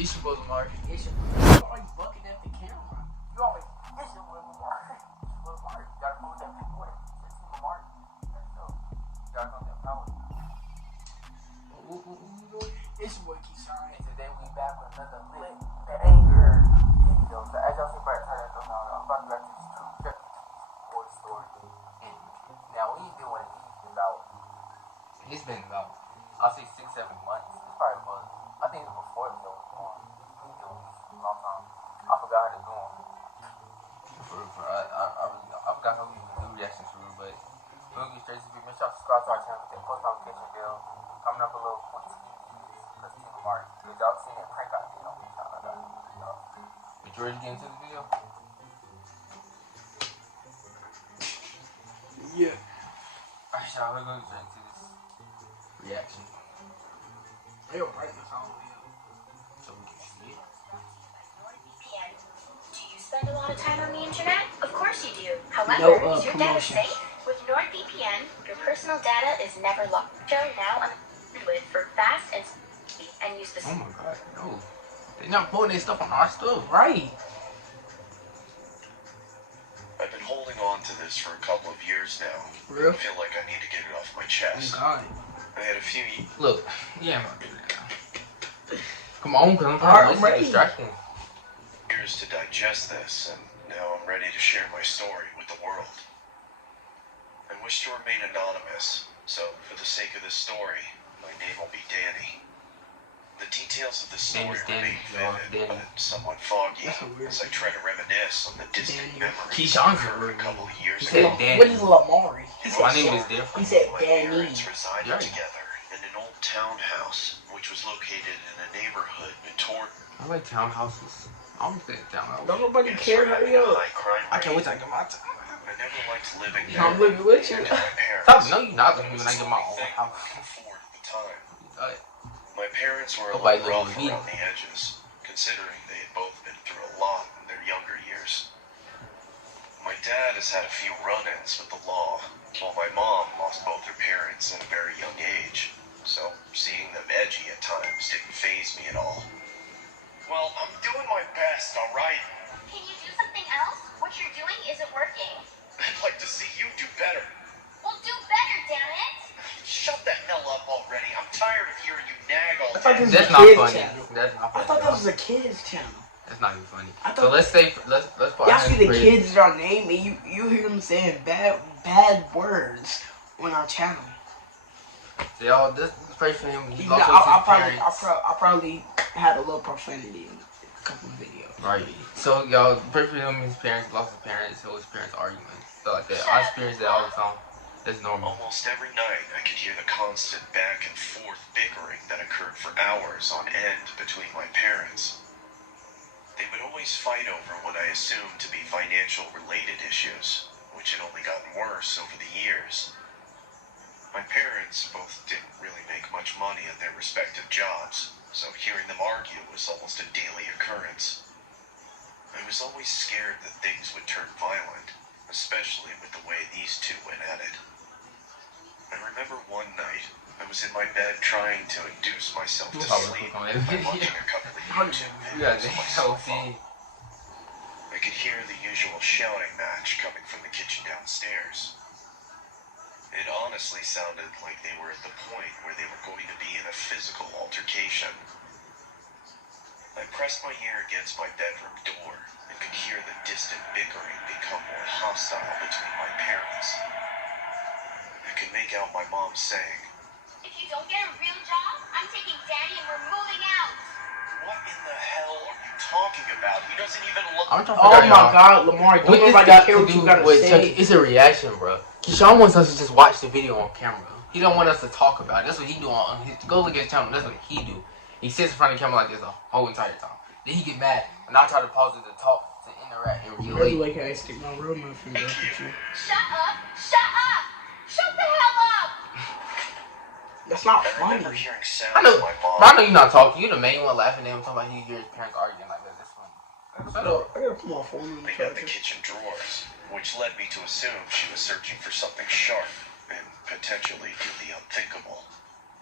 It's your boy Lamari. It's your boy. You always bucking at the camera. You always. It's your boy Lamari. Lamari. You gotta move that big way. It's Lamari. Let's go. You gotta know that power. It's your boy Kyshawn. And today we back with another lit anger video. So as y'all see by the turn that thumb out, I'm about to react to this true horror story. Now we ain't been one of these about. It's been about, I'll say 6-7 months. It's probably was. I think it was before the show was born. We doing these for a long time. I forgot how to do them. I forgot how we do reactions for real, but we'll get straight to the video. Make sure y'all subscribe to our channel with that post notification bell. Coming up a little with let's see Lamari. Because y'all seen that prank I did on the channel. But you ready to get into the video? Yeah. Alright, y'all, we're going to get into this reaction. They'll break this whole video so we can see it. Do you spend a lot of time on the internet? Of course you do. However, is your data safe? With NordVPN, your personal data is never locked. Show now with for fast and use the. Oh my god, no. They're not putting their stuff on our stuff. Right. I've been holding on to this for a couple of years now. Real? I feel like I need to get it off my chest. Oh god. I had a few Look, yeah, I'm not doing that now. Come on, because I'm trying to listen distracting. years to digest this, and now I'm ready to share my story with the world. I wish to remain anonymous, so for the sake of this story, my name will be Danny. The details of the story remain vivid, but somewhat foggy, as I try to reminisce on the distant memories Kyshawn occurred a couple of years said ago. Danny. What is Lamari? My name is different. He said My Danny. parents resided together in an old townhouse, which was located in a neighborhood toward. I like townhouses. I don't think townhouses. Don't nobody care, hurry up. I can't wait till I get my time. I never liked living there. I'm living with you. until my parents. Stop, no, you're not living when I get my own house. Afford at the time. Uh, My parents were a Nobody little rough living with me. around the edges, considering they had both been through a lot in their younger years. My dad has had a few run-ins with the law, while my mom lost both her parents at a very young age, so seeing them edgy at times didn't faze me at all. Well, I'm doing my best, alright? Can you do something else? What you're doing isn't working. I'd like to see you do better. Well, do better, damn it! Shut the hell up already. I'm tired of hearing you nag all I thought day. this was that's a not kids funny. channel. That's not I funny. thought that was a kids channel. That's not even funny. I So thought- let's say let's put Y'all our see the hands kids are named and you hear them saying bad words on our channel. So y'all, this is pray for him. He You know, lost I his parents. probably had a little profanity in a couple of videos. Right. So y'all, pray for him. His parents lost his parents. So his parents arguing. So like that. I experience that all the time. That's normal. Almost every night, I could hear the constant back and forth bickering that occurred for hours on end between my parents. They would always fight over what I assumed to be financial related issues, which had only gotten worse over the years. My parents both didn't really make much money at their respective jobs, so hearing them argue was almost a daily occurrence. I was always scared that things would turn violent, especially with the way these two went at it. I remember one night, I was in my bed trying to induce myself to sleep by watching a couple of YouTube videos on my cell phone. I could hear the usual shouting match coming from the kitchen downstairs. It honestly sounded like they were at the point where they were going to be in a physical altercation. I pressed my ear against my bedroom door and could hear the distant bickering become more hostile between my parents. I could make out my mom saying, If you don't get a real job, I'm taking Danny and we're moving out. "What in the hell are you talking about? He doesn't even look." I'm trying to Oh figure my out, god, Lamar, don't what this nobody got care to what you do gotta with say. it's a reaction, bro. Kyshawn wants us to just watch the video on camera. He don't want us to talk about it. That's what he do on his. Go look at his channel. That's what he do. He sits in front of the camera like this the whole entire time. Then he get mad, and I try to pause it to talk, to interact, and Really relate. like how I stick my real muffin back at you. Shut up! Shut up! Shut the hell up! That's not I funny. remember hearing sounds I know, of my mom. but I know you're not talking. You're the main one laughing at him talking about he hears his parents arguing like that. That's funny. Shut up. I gotta put my phone in the At the charger. kitchen drawers, which led me to assume she was searching for something sharp and potentially do the unthinkable.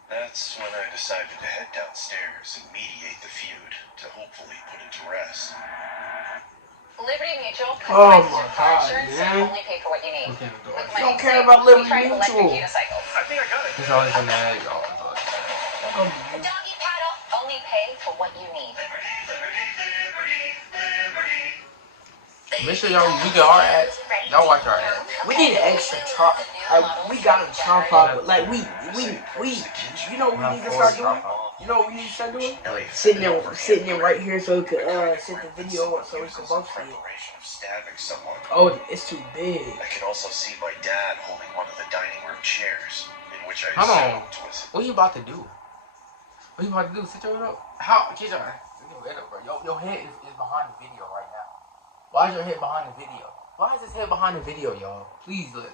That's when I decided to head downstairs and mediate the feud to hopefully put it to rest. Liberty Mutual Oh customises my your car God, insurance man. and only pay for what you need. Okay, the door. With You don't my care new about suit, we Liberty tried electric Mutual. unicycles. I think I got it. He's always in that, y'all. Doggy paddle, only pay for what you need. Make sure y'all we get our ads. Y'all watch our ads. We need an extra tripod. Like, we got a tripod, but like we, you know what we need to start doing? You know what we need to start doing? Sitting in right here so we could sit the video up so we can both see it. Oh, it's too big. I can also see my dad holding one of the dining room chairs, in which I Hold on. assumed was. What you about to do? What you about to do? Sit your head up. How? Kyshawn, sit your head up, bro. Your head is behind the video right now. Why is your head behind the video? Why is his head behind the video, y'all? Please look.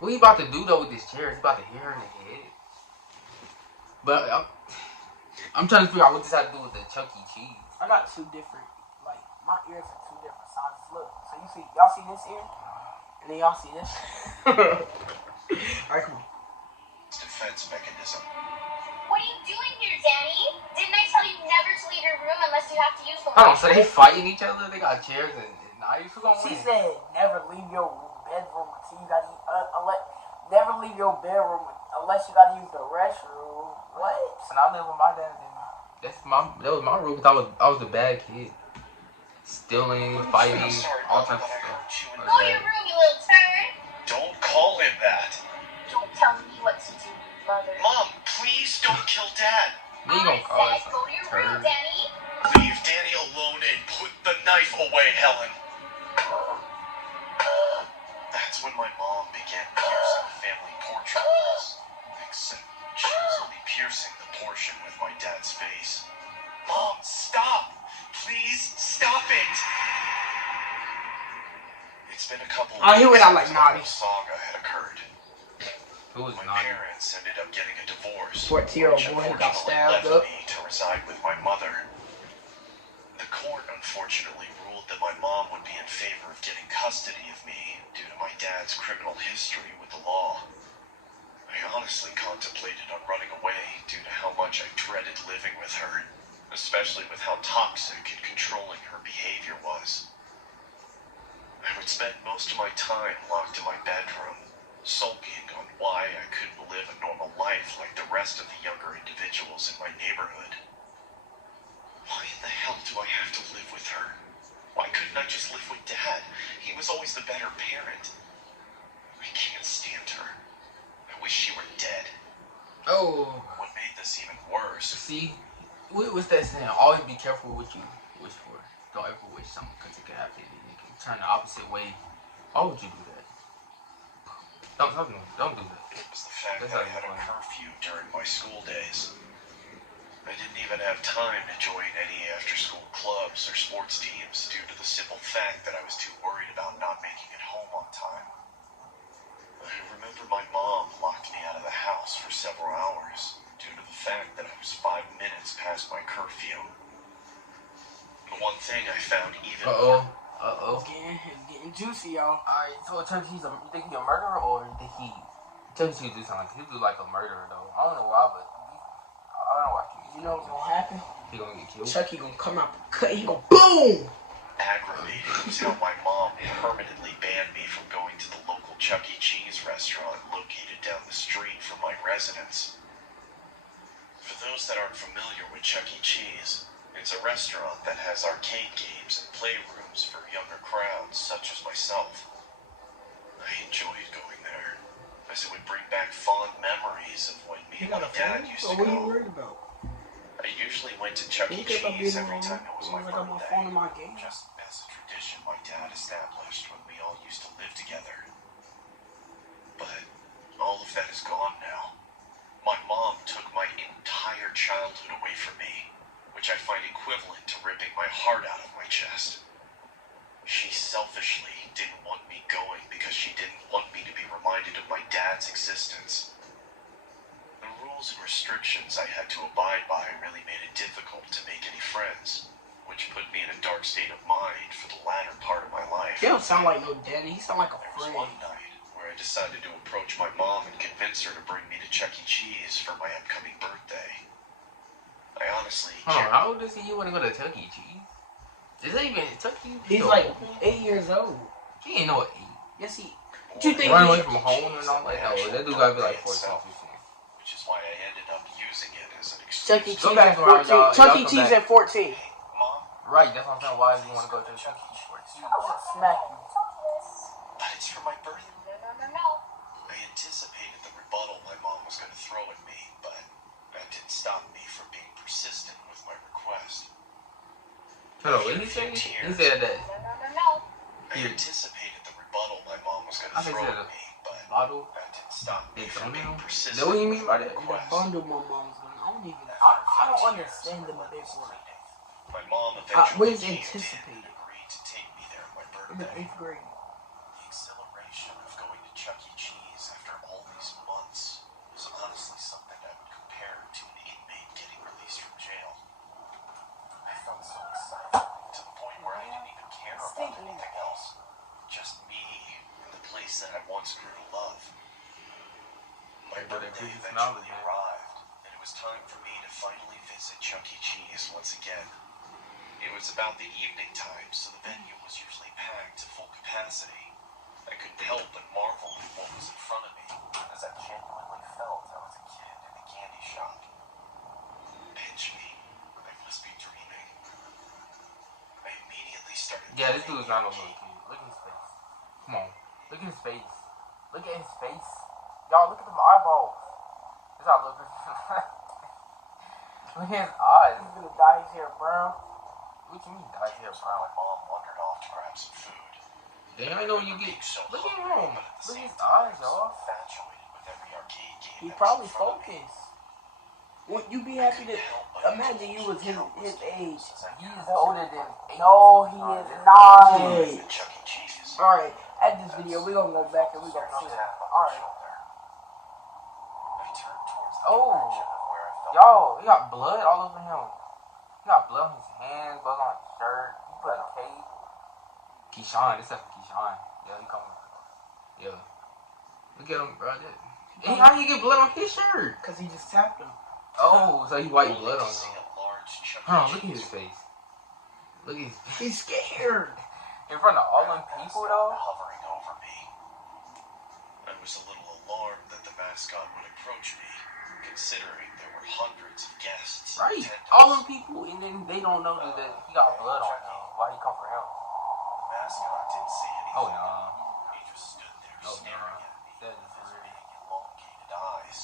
What he about to do though with this chair? He's about to hit her in the head. But I'm trying to figure out what this has to do with the Chuck E. Cheese. I got two different, like, my ears are two different sizes. Look, so y'all see this ear? And then y'all see this? Alright, come on. Defense mechanism. What are you doing here, Danny? Didn't I tell you never to leave your room unless you have to use the Hold on, so they fighting each other? They got chairs and knives? Who's gonna She win? said, never leave your bedroom until you gotta never leave your bedroom unless you gotta use the restroom. What? And I live with my dad. That was my room because I was a bad kid. Stealing, fighting, all types of stuff. Go to your room, you little turd. Don't call him that. Don't tell me what to do, mother. Mom, please don't kill Dad. Then you gonna call I us said, go to your room, turd. Danny. Leave Danny alone and put the knife away, Helen. That's when my mom began piercing family portrait walls. Except she was only piercing the portion with my dad's face. Mom, stop! Please stop it! It's been a couple Oh, he went out like since the naughty. whole saga had occurred. Who was My naughty? parents ended up getting a divorce, 14-year-old which boy who got unfortunately stabbed left up. me to reside with my mother. The court unfortunately ruled that my mom would be in favor of getting custody of me due to my dad's criminal history with the law. I honestly contemplated on running away due to how much I dreaded living with her, especially with how toxic and controlling her behavior was. I would spend most of my time locked in my bedroom, sulking on why I couldn't live a normal life like the rest of the younger individuals in my neighborhood. Why in the hell do I have to live with her? Why couldn't I just live with Dad? He was always the better parent. I can't stand her. I wish she were dead. Oh, What made this even worse? see, what's that saying? Always be careful what you wish for. Don't ever wish something because it could happen. You can turn the opposite way. Why would you do that? Don't do that. Was the fact That's that I how had a you play. curfew during my school days. I didn't even have time to join any after-school clubs or sports teams due to the simple fact that I was too worried about not making it home on time. I remember my mom locked me out of the house for several hours due to the fact that I was 5 minutes past my curfew. The one thing I found even more It's getting juicy, y'all. Alright, so it turns you think he's a murderer or did he turns you to do something? He do like a murderer though. I don't know why, but I don't know why You know what's gonna happen? he gonna get killed. Chucky gonna come out, he gonna boom! aggravating was how my mom permanently banned me from going to the local Chuck E. Cheese restaurant located down the street from my residence. For those that aren't familiar with Chuck E. Cheese, it's a restaurant that has arcade games and playrooms for younger crowds such as myself. I enjoyed going there, as it would bring back fond memories of when me He and got my a dad phone? used So to what are you go. worried about? I usually went to Chuck E. You care about Cheese being every alone? time it was my I got my birthday, phone in my game. just as a tradition my dad established when we all used to live together. But all of that is gone now. My mom took my entire childhood away from me, which I find equivalent to ripping my heart out of my chest. She selfishly didn't want me going because she didn't want me to be reminded of my dad's existence. The rules and restrictions I had to abide by really made it difficult to make any friends, which put me in a dark state of mind for the latter part of my life. He don't sound like no daddy, he sound like a There was friend. one night where I decided to approach my mom and convince her to bring me to Chuck E. Cheese for my upcoming birthday. I honestly can't. How old is he? You want to go to Chuck E. Cheese? Is that even Chuck E. Cheese? He's like 8 years old. He ain't no 8. Yes, he. What you think? Run away from home and all like that. That dude gotta be like 14, 15. Which is why I ended up using it as an Chuck E. excuse. Cheese at 14. Chuck E. Cheese at 14. Mom, Right, that's what I'm saying. Why do you want to go to Chuck E. Cheese? Smack you. but it's for my birthday. No. I anticipated the rebuttal my mom was going to throw at me, but that didn't stop me from being persistent with my request. Hold on, what did he say? He said that. No. I anticipated the rebuttal my mom was going I to think throw it's at me, but bottle. that didn't stop me from being Is persistent. that what you mean by that? The Request. bundle my mom's going. I don't understand the big word. My mom What eventually is came in anticipated? and agreed to take me there on my In the birthday. 8th grade. The exhilaration of going to Chuck E. Cheese after all these months was honestly something I would compare to an inmate getting released from jail. I felt so excited to the point where I didn't even care about anything else. Just me and the place that I once grew to love. My birthday eventually arrived, and it was time for me to finally visit Chuck E. Cheese once again. It was about the evening time, so the venue was usually packed to full capacity. I couldn't help but marvel at what was in front of me, as I genuinely felt I was a kid in a candy shop. Pinch me, I must be dreaming. I immediately started. Yeah, this dude's not a little kid. Look at his face. Come on. Look at his face. Look at his face. Y'all, look at them eyeballs. This how look at Look at his eyes. He's gonna dye his hair brown. What you mean, dye hair My brown? mom wandered off to grab some food. Damn, I know you get. So Look at hungry, him. but at the Look at same his time, eyes, y'all. infatuated with every arcade game He that was probably in front of me. focused. Would you be happy to imagine you was his age? He's older than 8. No, he is not. At Chuck E. Cheese. Alright, at this video, we're gonna go back and we're gonna see that. Alright. I turned towards the Oh. direction of where I felt. Yo, he got blood all over him. He got blood on his hands, blood on his shirt. He put a cape. Kyshawn, this is Kyshawn. Yeah, he coming. Yeah. Look at him, bro. Hey, how you get blood on his shirt? Cause he just tapped him. Oh, so he white blood on See him. a large Chuck E. Hold on, look at Cheese his face. Look at his face. He's scared. In front of all them people, though? hovering over me. I was a little alarmed that the mascot would approach me, considering there were hundreds of guests. in Right. attendance. All them people, and then they don't know that he got blood on him. Why he come for him? The mascot didn't say anything. Oh, nah. He just stood there Oh, staring nah. at me That with is his weird. big elongated eyes.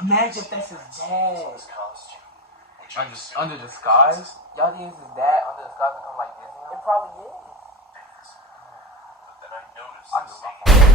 Imagine if that's his dad. His costume, which I assumed Under the skies? Y'all think it's his dad under the skies become like this? It probably is. But then I noticed I the knew same my phone.